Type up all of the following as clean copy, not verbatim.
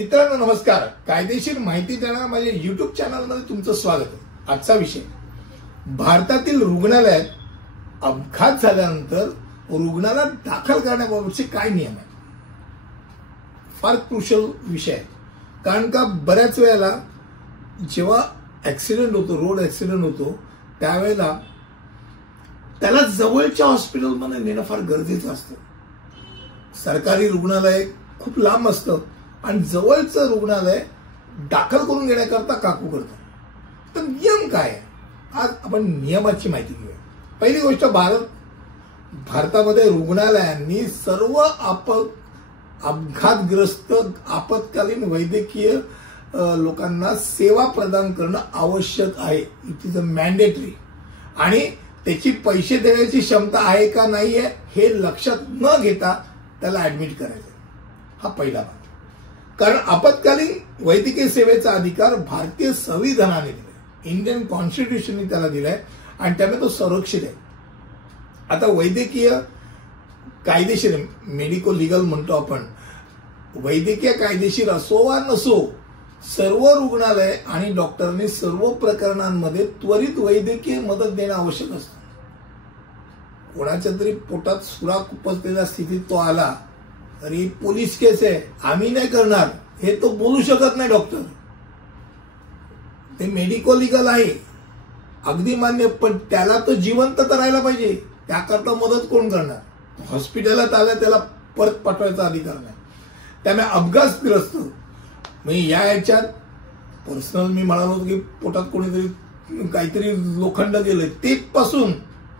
मित्रांनो नमस्कार. कायदेशीर माहिती देणाऱ्या माझ्या YouTube चॅनलमध्ये तुमचं स्वागत आहे. आजचा विषय भारतातील रुग्णालयात अपघात झाल्यानंतर रुग्णाला दाखल करण्याबाबतचे काय नियम आहेत. फार क्रुशियल विषय आहे. कारण का बऱ्याच वेळेला जेव्हा ऍक्सिडेंट होतो, रोड ऍक्सिडेंट होतो, त्यावेळेला त्याला जवळच्या हॉस्पिटलमध्ये नेणं फार गरजेचं असतं. सरकारी रुग्णालय खूप लांब असतं आणि जवळचं रुग्णालय दाखल करून घेण्याकरता काकू करतं. तर नियम काय आहे, आज आपण नियमाची माहिती घेऊया. पहिली गोष्ट, भारतामध्ये रुग्णालयांनी सर्व अपघातग्रस्त आपत्कालीन वैद्यकीय लोकांना सेवा प्रदान करणं आवश्यक आहे. It is a mandatory. आणि त्याची पैसे देण्याची क्षमता आहे का नाही आहे हे लक्षात न घेता त्याला ऍडमिट करायचं. हा पहिला भाग. कारण आपत्कालीन वैद्यकीय सेवेचा अधिकार भारतीय संविधानाने दिलाय, इंडियन कॉन्स्टिट्यूशनने त्याला दिलाय आणि त्यामुळे तो संरक्षित आहे. आता वैद्यकीय कायदेशीर, मेडिको लिगल म्हणतो आपण, वैद्यकीय कायदेशीर असो वा नसो, सर्व रुग्णालय आणि डॉक्टरांनी सर्व प्रकरणांमध्ये त्वरित वैद्यकीय मदत देणं आवश्यक असतं. कोणाच्या तरी पोटात सुरा खुपसलेल्या स्थितीत तो आला तरी पोलीस केस आहे, आम्ही नाही करणार हे तो बोलू शकत नाही डॉक्टर. ते मेडिको लिगल आहे, अगदी मान्य, पण त्याला तो जिवंत तर राहायला पाहिजे. त्याकरता मदत कोण करणार. हॉस्पिटलात आला त्याला परत पाठवायचा अधिकार नाही. त्यामुळे अपघातग्रस्त म्हणजे याच्यात पर्सनल मी म्हणालो की पोटात कोणीतरी काहीतरी लोखंड गेलंय ते पासून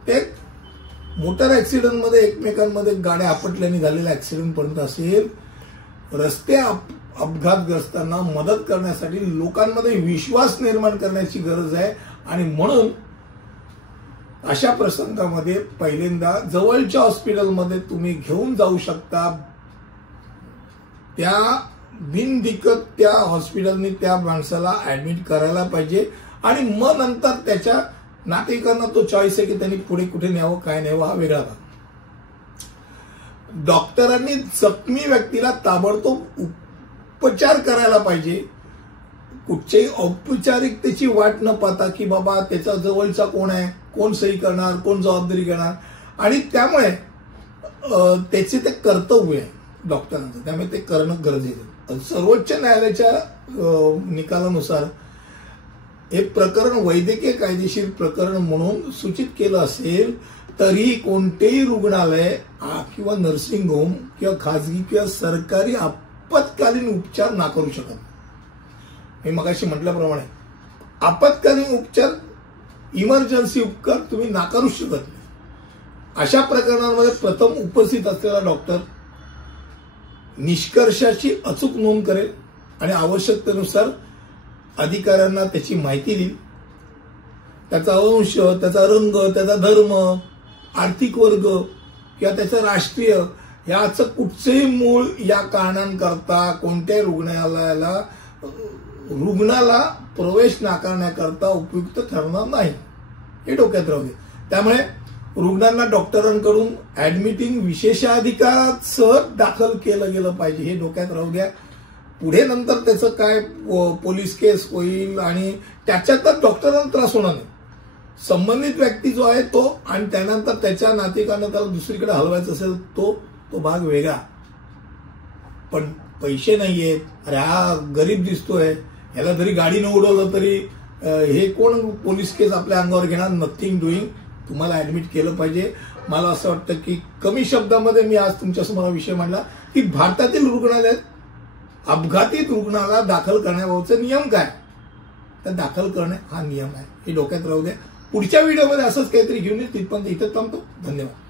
ते मोटर ऍक्सिडेंटमध्ये एकमेकांमध्ये गाड्या आपटल्याने झालेला ऍक्सिडेंट पर्यंत असेल, रस्ते अपघातग्रस्तांना मदत करण्यासाठी लोकांमध्ये विश्वास निर्माण करण्याची गरज आहे. आणि म्हणून अशा प्रसंगामध्ये पहिल्यांदा जवळच्या हॉस्पिटलमध्ये तुम्ही घेऊन जाऊ शकता. त्या बिनदिक्कत त्या हॉस्पिटलने त्या माणसाला ऍडमिट करायला पाहिजे आणि मग नंतर त्याच्या नातेवाईकांना तो चॉईस आहे की त्यांनी पुढे कुठे न्यावं काय न्यावं हा वेगळा भाग. डॉक्टरांनी जखमी व्यक्तीला ताबडतोब उपचार करायला पाहिजे. कुठच्याही औपचारिकतेची वाट न पाहता की बाबा त्याचा जवळचा कोण आहे, कोण सही करणार, कोण जबाबदारी घेणार. आणि त्यामुळे त्याचे ते कर्तव्य आहे डॉक्टरांचं, त्यामुळे ते करणं गरजेचं आहे. सर्वोच्च न्यायालयाच्या निकालानुसार हे प्रकरण वैद्यकीय कायदेशीर प्रकरण म्हणून सूचित केलं असेल तरी कोणतेही रुग्णालय किंवा नर्सिंग होम किंवा खाजगी किंवा सरकारी आपत्कालीन उपचार नाकारू शकत नाही. मी मगाशी म्हटल्याप्रमाणे आपत्कालीन उपचार, इमर्जन्सी उपचार तुम्ही नाकारू शकत नाही. अशा प्रकरणांमध्ये प्रथम उपस्थित असलेला डॉक्टर निष्कर्षाची अचूक नोंद करेल आणि आवश्यकतेनुसार अधिकाऱ्यांना त्याची माहिती देईल. त्याचा अंश, त्याचा रंग, त्याचा धर्म, आर्थिक वर्ग किंवा त्याचं राष्ट्रीय याचं कुठचंही मूळ या कारणांकरता कोणत्याही रुग्णाला प्रवेश नाकारण्याकरता उपयुक्त ठरणार नाही, हे डोक्यात राहू दे. त्यामुळे रुग्णांना डॉक्टरांकडून ऍडमिटिंग विशेषाधिकारासह दाखल केलं गेलं पाहिजे, हे डोक्यात राहू द्या. पुढे नंतर त्याचं काय पोलीस केस होईल आणि त्याच्यातच डॉक्टरांना त्रास होणार नाही. संबंधित व्यक्ती जो आहे तो आणि त्यानंतर त्याच्या नातेवाईकांना त्याला दुसरीकडे हलवायचं असेल तो भाग वेगळा. पण पैसे नाहीयेत, अरे हा गरीब दिसतोय, याला जरी गाडीनं उडवलं तरी हे कोण पोलीस केस आपल्या अंगावर घेणार. नथिंग डुईंग, तुम्हाला ऍडमिट केलं पाहिजे. मला असं वाटतं की कमी शब्दामध्ये मी आज तुमच्यासमोर हा विषय मांडला की भारतातील रुग्णालयात अपघातीत रुग्णाला दाखल करण्याबाबतचे नियम काय, तर दाखल करणे हा नियम आहे, हे डोक्यात राहू द्या. पुढच्या व्हिडिओमध्ये असंच काहीतरी घेऊन येईल. तिथपर्यंत इथं थांबतो. धन्यवाद.